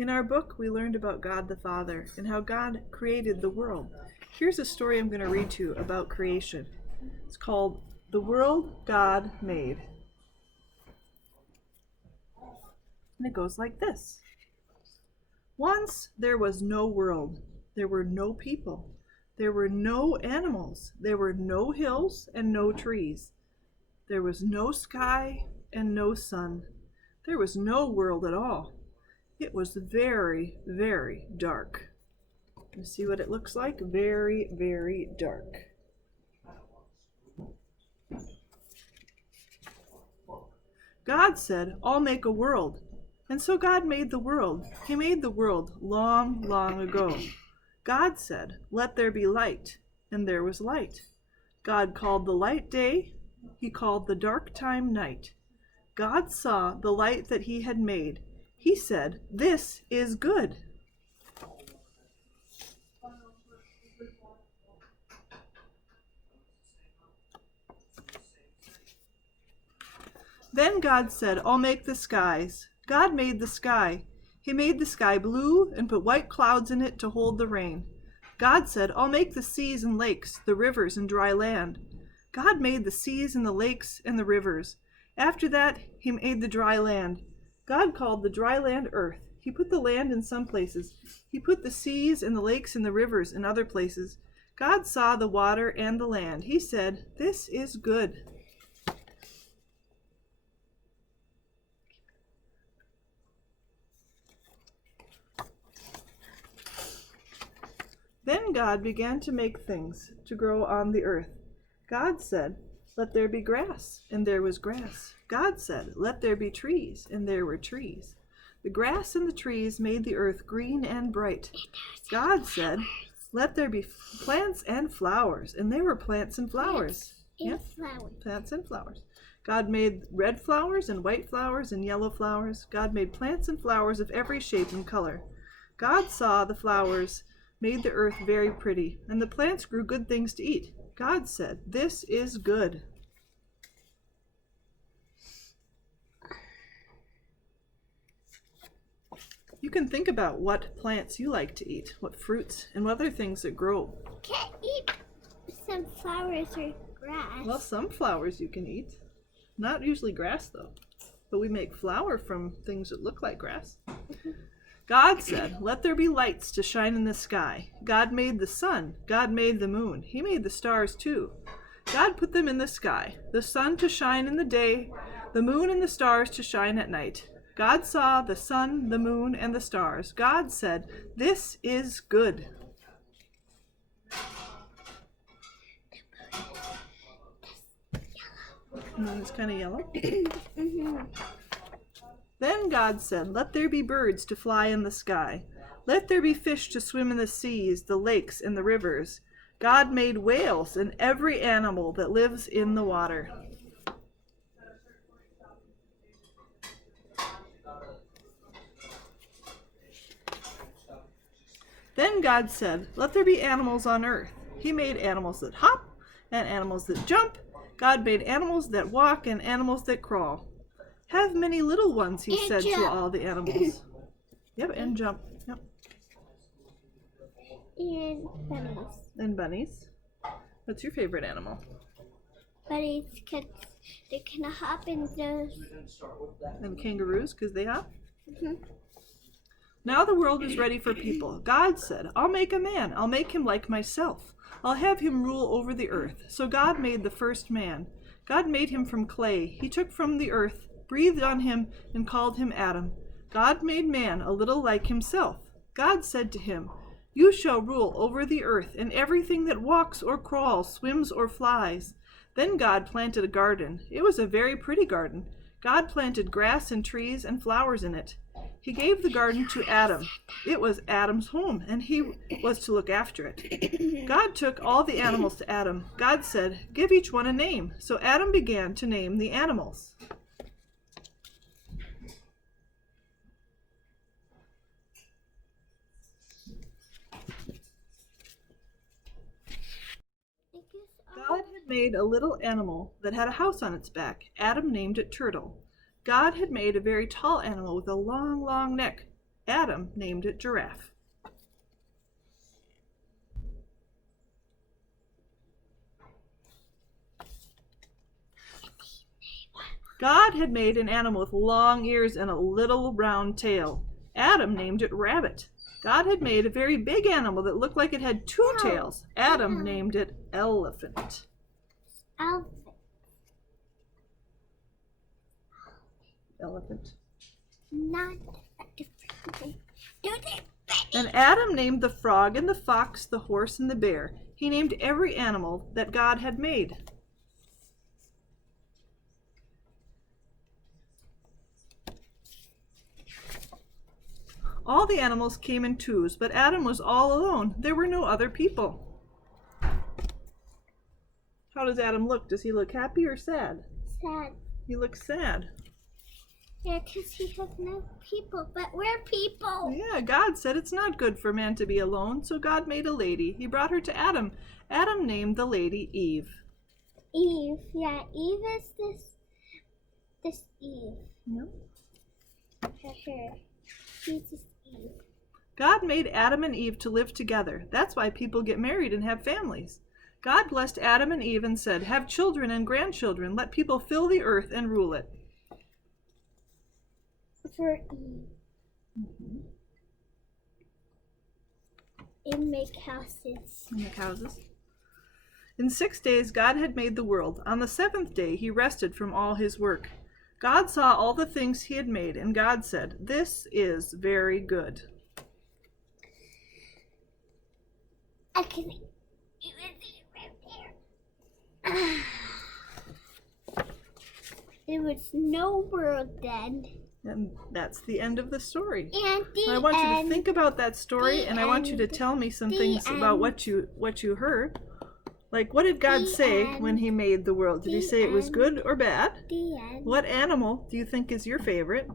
In our book, we learned about God the Father and how God created the world. Here's a story I'm going to read to you about creation. It's called The World God Made. And it goes like this. Once there was no world. There were no people. There were no animals. There were no hills and no trees. There was no sky and no sun. There was no world at all. It was very, very dark. You see what it looks like? Very, very dark. God said, "I'll make a world." And so God made the world. He made the world long, long ago. God said, "Let there be light," and there was light. God called the light day. He called the dark time night. God saw the light that he had made. He said, "This is good." Then God said, "I'll make the skies." God made the sky. He made the sky blue and put white clouds in it to hold the rain. God said, "I'll make the seas and lakes, the rivers and dry land." God made the seas and the lakes and the rivers. After that, he made the dry land. God called the dry land earth. He put the land in some places. He put the seas and the lakes and the rivers in other places. God saw the water and the land. He said, "This is good." Then God began to make things to grow on the earth. God said, "Let there be grass," and there was grass. God said, "Let there be trees," and there were trees. The grass and the trees made the earth green and bright. God said, "Let there be plants and flowers," and there were plants and flowers. Plants and flowers. God made red flowers and white flowers and yellow flowers. God made plants and flowers of every shape and color. God saw the flowers made the earth very pretty, and the plants grew good things to eat. God said, "This is good." You can think about what plants you like to eat, what fruits, and what other things that grow. Can't eat some flowers or grass. Well, some flowers you can eat. Not usually grass, though. But we make flour from things that look like grass. God said, "Let there be lights to shine in the sky." God made the sun. God made the moon. He made the stars too. God put them in the sky, the sun to shine in the day, the moon and the stars to shine at night. God saw the sun, the moon, and the stars. God said, "This is good." And it's kind of yellow. Then God said, "Let there be birds to fly in the sky. Let there be fish to swim in the seas, the lakes, and the rivers." God made whales and every animal that lives in the water. Then God said, "Let there be animals on earth." He made animals that hop and animals that jump. God made animals that walk and animals that crawl. "Have many little ones," he said to all the animals. Yep, and jump. Yep. And bunnies. And bunnies. What's your favorite animal? Bunnies, because they can hop in those. And kangaroos, because they hop? Now the world is ready for people. God said, "I'll make a man. I'll make him like myself. I'll have him rule over the earth." So God made the first man. God made him from clay. He took from the earth, breathed on him, and called him Adam. God made man a little like himself. God said to him, "You shall rule over the earth and everything that walks or crawls, swims or flies." Then God planted a garden. It was a very pretty garden. God planted grass and trees and flowers in it. He gave the garden to Adam. It was Adam's home, and he was to look after it. God took all the animals to Adam. God said, "Give each one a name." So Adam began to name the animals. God had made a little animal that had a house on its back. Adam named it Turtle. God had made a very tall animal with a long, long neck. Adam named it Giraffe. God had made an animal with long ears and a little round tail. Adam named it Rabbit. God had made a very big animal that looked like it had two tails. Adam named it Elephant. Elephant. Not a different thing. Do they? And Adam named the frog and the fox, the horse and the bear. He named every animal that God had made. All the animals came in twos, but Adam was all alone. There were no other people. How does Adam look? Does he look happy or sad? Sad. He looks sad. Yeah, because he has no people, but we're people. Yeah, God said it's not good for man to be alone, so God made a lady. He brought her to Adam. Adam named the lady Eve. Eve, yeah, Eve is this Eve. No. Her hair. She's this Eve. God made Adam and Eve to live together. That's why people get married and have families. God blessed Adam and Eve and said, "Have children and grandchildren. Let people fill the earth and rule it." For Eve. And make houses. And make houses. In 6 days God had made the world. On the seventh day he rested from all his work. God saw all the things he had made, and God said, "This is very good." I can even see it right there. There was no world then. And that's the end of the story. And I want you to think about that story, and I want you to tell me some things about what you heard. Like, what did God say when he made the world? Did he say it was good or bad? The end. What animal do you think is your favorite?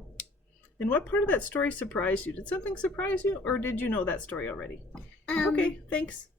And what part of that story surprised you? Did something surprise you, or did you know that story already? Okay, thanks.